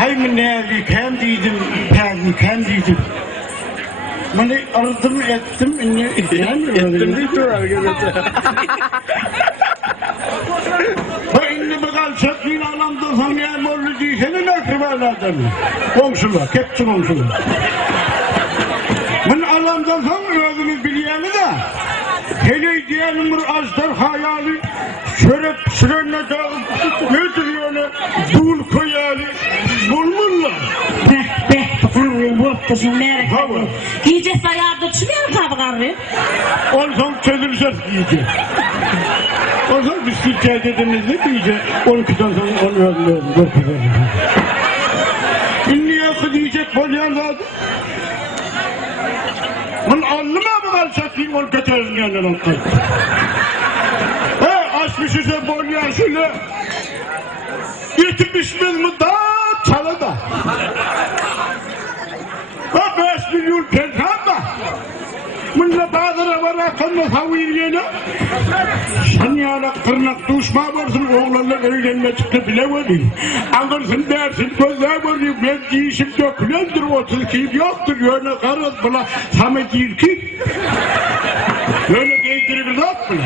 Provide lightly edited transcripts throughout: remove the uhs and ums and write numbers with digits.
Hay ne hem dedim, hem dedim. Bana aradım ettim, ne ettim diyor arkadaşlar. Şimdi bakalım çöplüğün anlamda sanmayan morlu değilsene ne kırvarlardan? Komşular, hepsi komşular. Ben anlamda sanmıyordunuz biliyeni de. Hele diyelim bir azdır hayali, şöyle sırrına dağıp götürüyorlar, bul koyarı, bulmurlar. Bıraktırsın merak etme. Giyecek sayarda çıkıyor tabi karı. Olsan çözülsün giyecek. Olsan biz Türkçe dediğimizde giyecek. 12'den sonra onu öldürüyoruz. Niye diyecek bolyan zaten? Bunu anlama mı kalçaklıyım onu götürürsün kendine olsun. Açmış ise bolyan şöyle. Yetmiş bin mi da çalada. 5 milyon pençanda. Bununla bazıları var akıllı haviyene. Sen yana tırnak düşma varsın oğlanla evlenme çıktı bilemedim. Anırsın dersin gözler varıyor ben giyişim dökülendir 32 yoktur yöne karız bula Samet İlki. Öyle giydirir yok bula.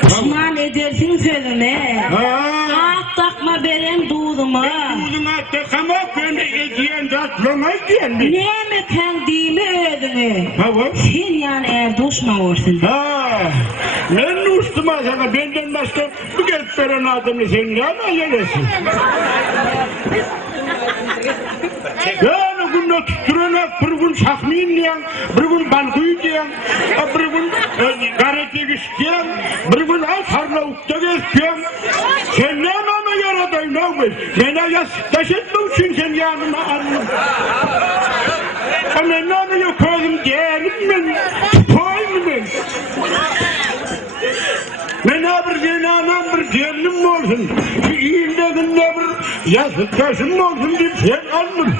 Pişman edersin sözüme. At takma berem doğduma. Doğduma takama ben ediyen zat lomay diyen mi? Ne mi kendimi ödümü? Ha var. Sen yani eğer düşman olsun. Ben uçtum sana benden başka bu gelip veren adamı sen ne yapıyorsun? Yani bunu tutturana bir gün şahmin diyen, bir gün balkuyu diyen, bir gün garetegiş diyen, bir gün asarla uktagiş diyen. Sen ne anlamı yaradayın abi? Bana yastaş etmem için sen yanıma anlam. Ama ne anlamı koydum diyelim ben, koyum ben. Ben bir diyelim mi olsun? İyimdekin ne bir yazıktaşım mı olsun deyip sen almın.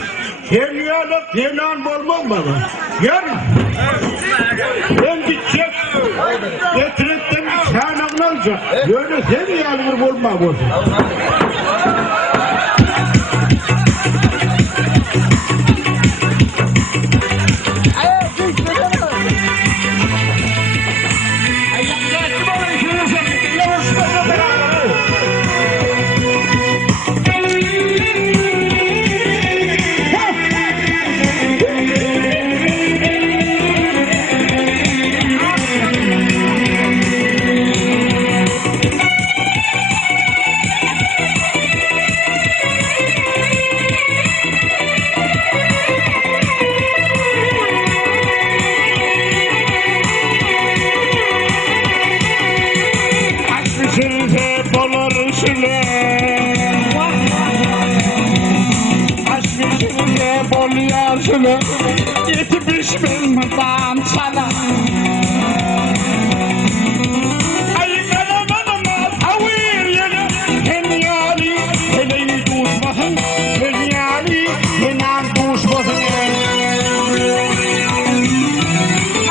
Sen yalan, sen alma olmam bana. Yarın. Ben gidecek. Etrek'ten çağınaklı alacak. Böyle sen yalnız olmam olsun. Yetmiş bin mıdan çala. Ay kalamanıma tavir yene. Henyali, heleyi düşmasın. Henyali, henan düşmasın.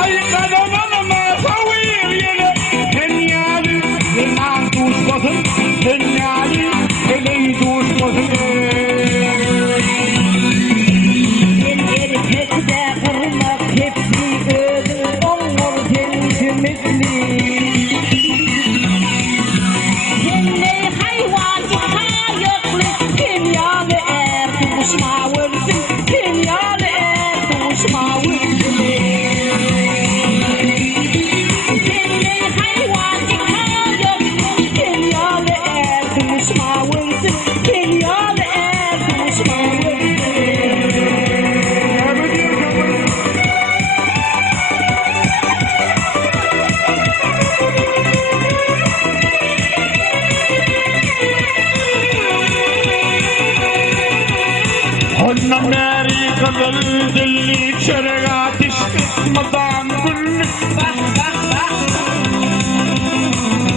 Ay kalamanıma tavir yene. Henyali, henan düşmasın. Henyali, heleyi düşmasın. Dilli çörek ateş madam gül.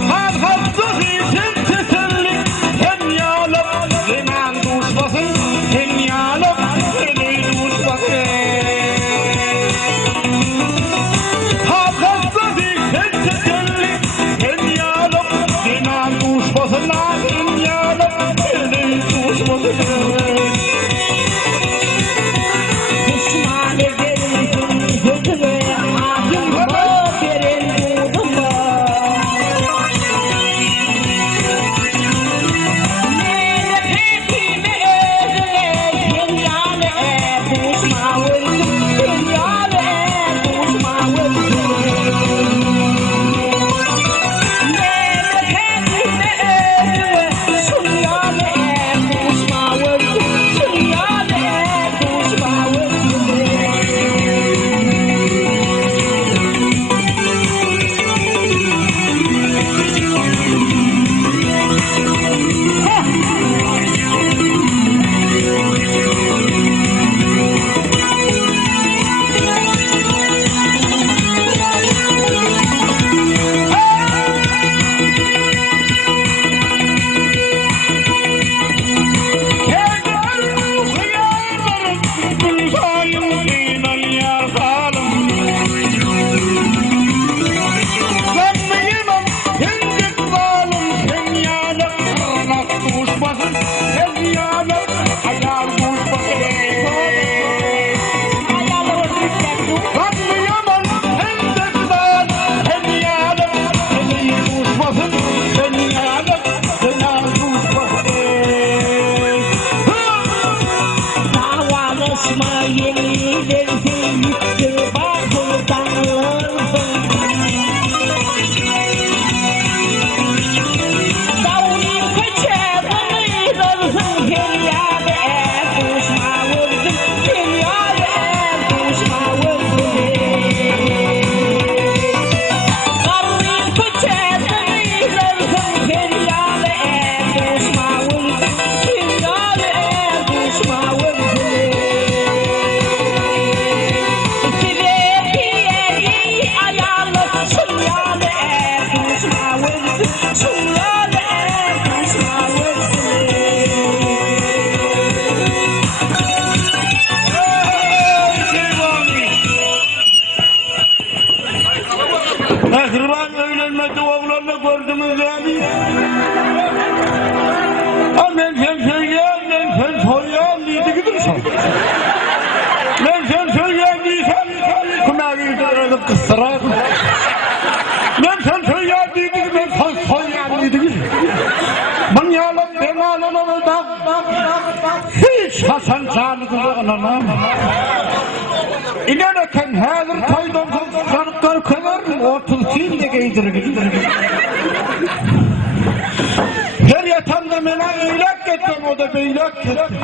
Hafızı hiçin teselli. Hem yalap hemen düşmasın. Hem yalap hemen düşmasın. Hafızı hiçin teselli. Hem yalap hemen düşmasın. Hem yalap hemen düşmasın. Mehriban öğlenmedi oğlanla gördünüz yani. Ben sen söyleyen, ben sen soyan diydi gidiyorsun. Ben sen söyleyen değilsen, kumağı öyle kıstırar. Ben sen söyleyen diydi, ben sen soyan diydi gidiyorsun. Ben yalan, ben ağlanamı da, hiç Hasan Canı'da anlamam. İlerken hazır kaydan kanıklar kadar ortulsuyla giydirir. Her yatanda mena iylak ettim, o da beylak ettim.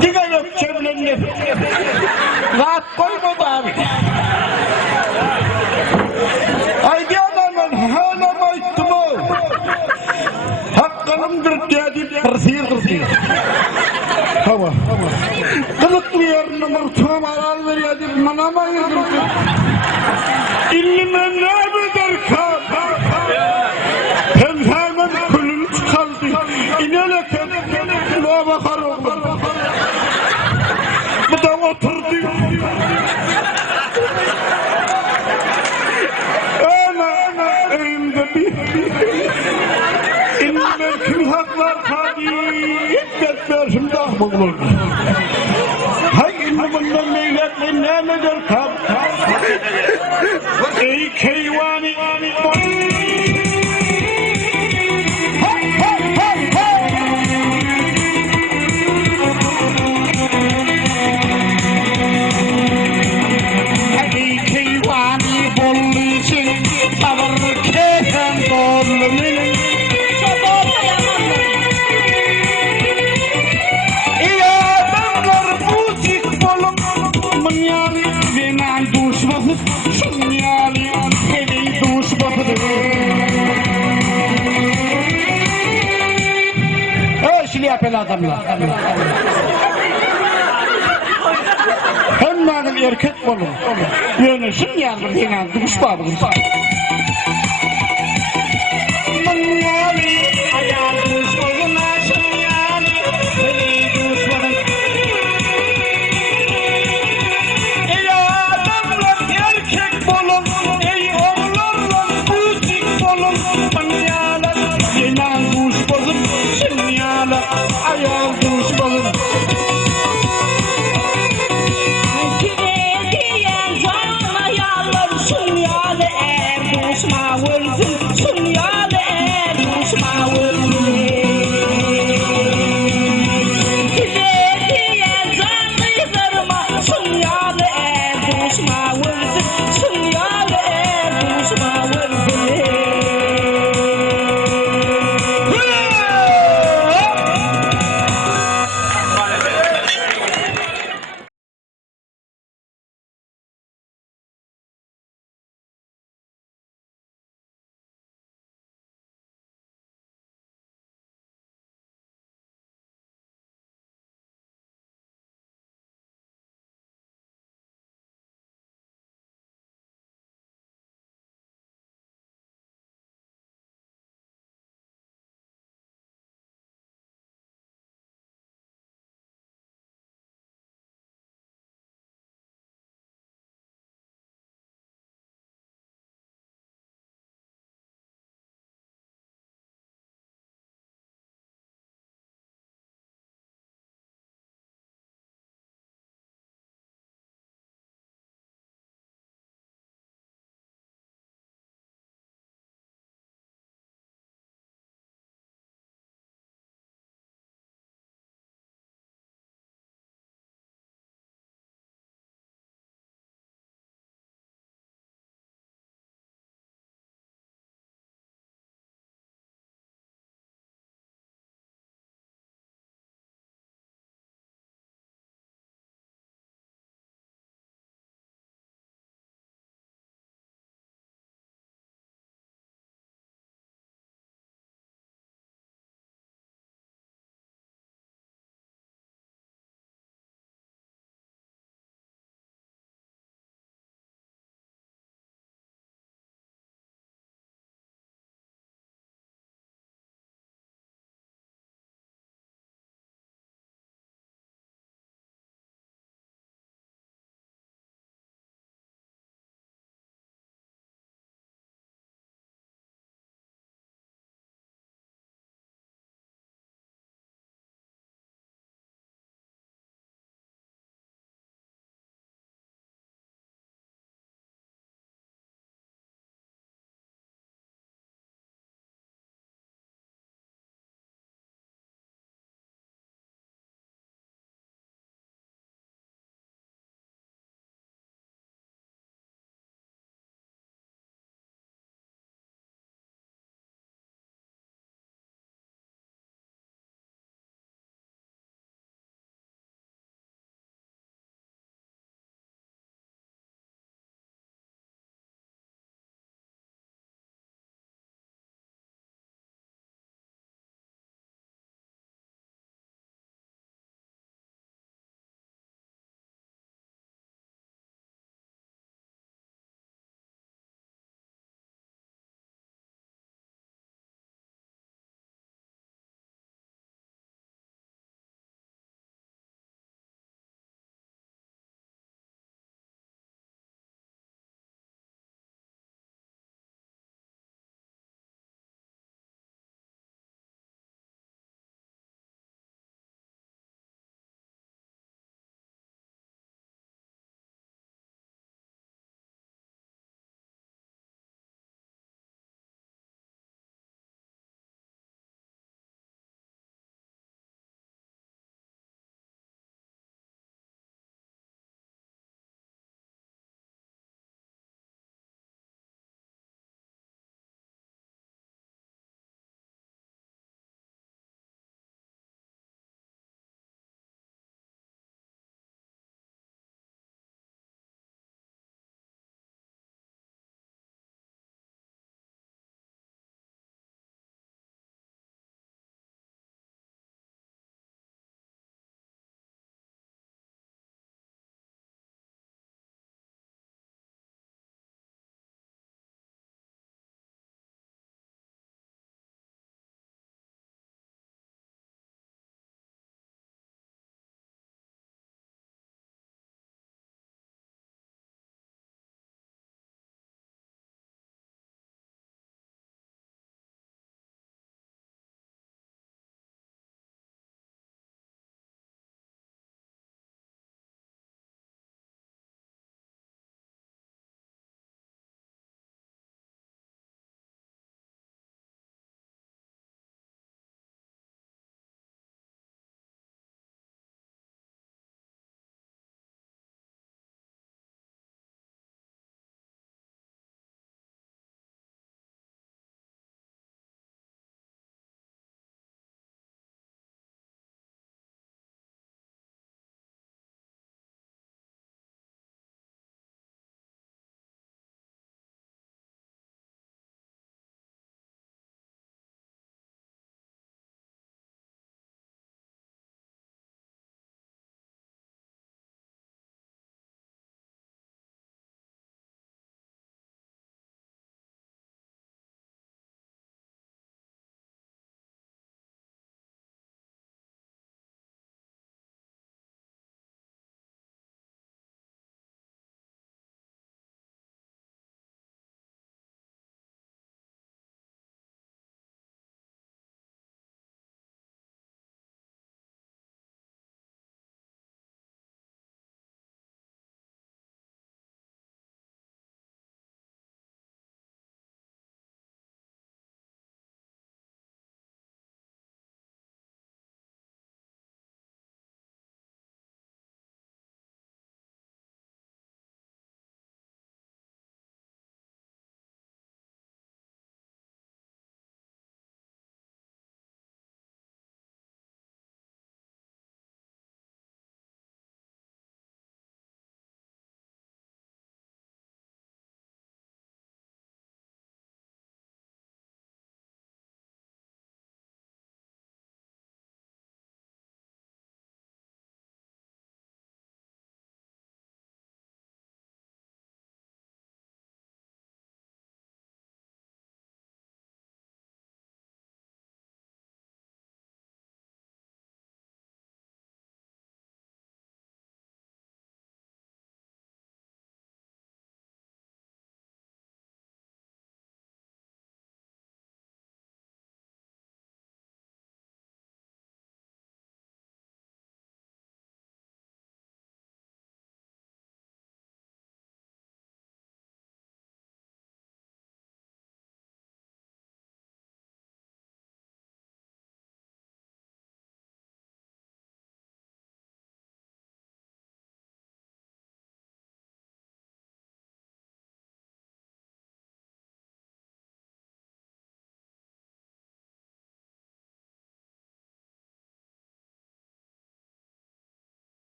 Diga yok çevrenle. Rahat koymadı abi. Haydi adamın halama ettim o. Hakkınımdır dedi, kırsıyır. Hava. Kılıklı yerine mırtığım aral veriyor deyip manamayı kırdı. İllime ne bilir kan? Pemhemen külünü çıkardı. İneleken kulağa bakar oğlum. Bu da oturdu. Ana elimde bir. İllime kül haklar kadi. İddetler şimdi ahmağlar. Hay ilminden meyletmeyin ne eder kal. Ey keyvani. Ey keyvani bollu için tavır kesen doğru benim. Şili yapel adamlar. Hem erkek olun. Yönüşüm yardım denen duş babım.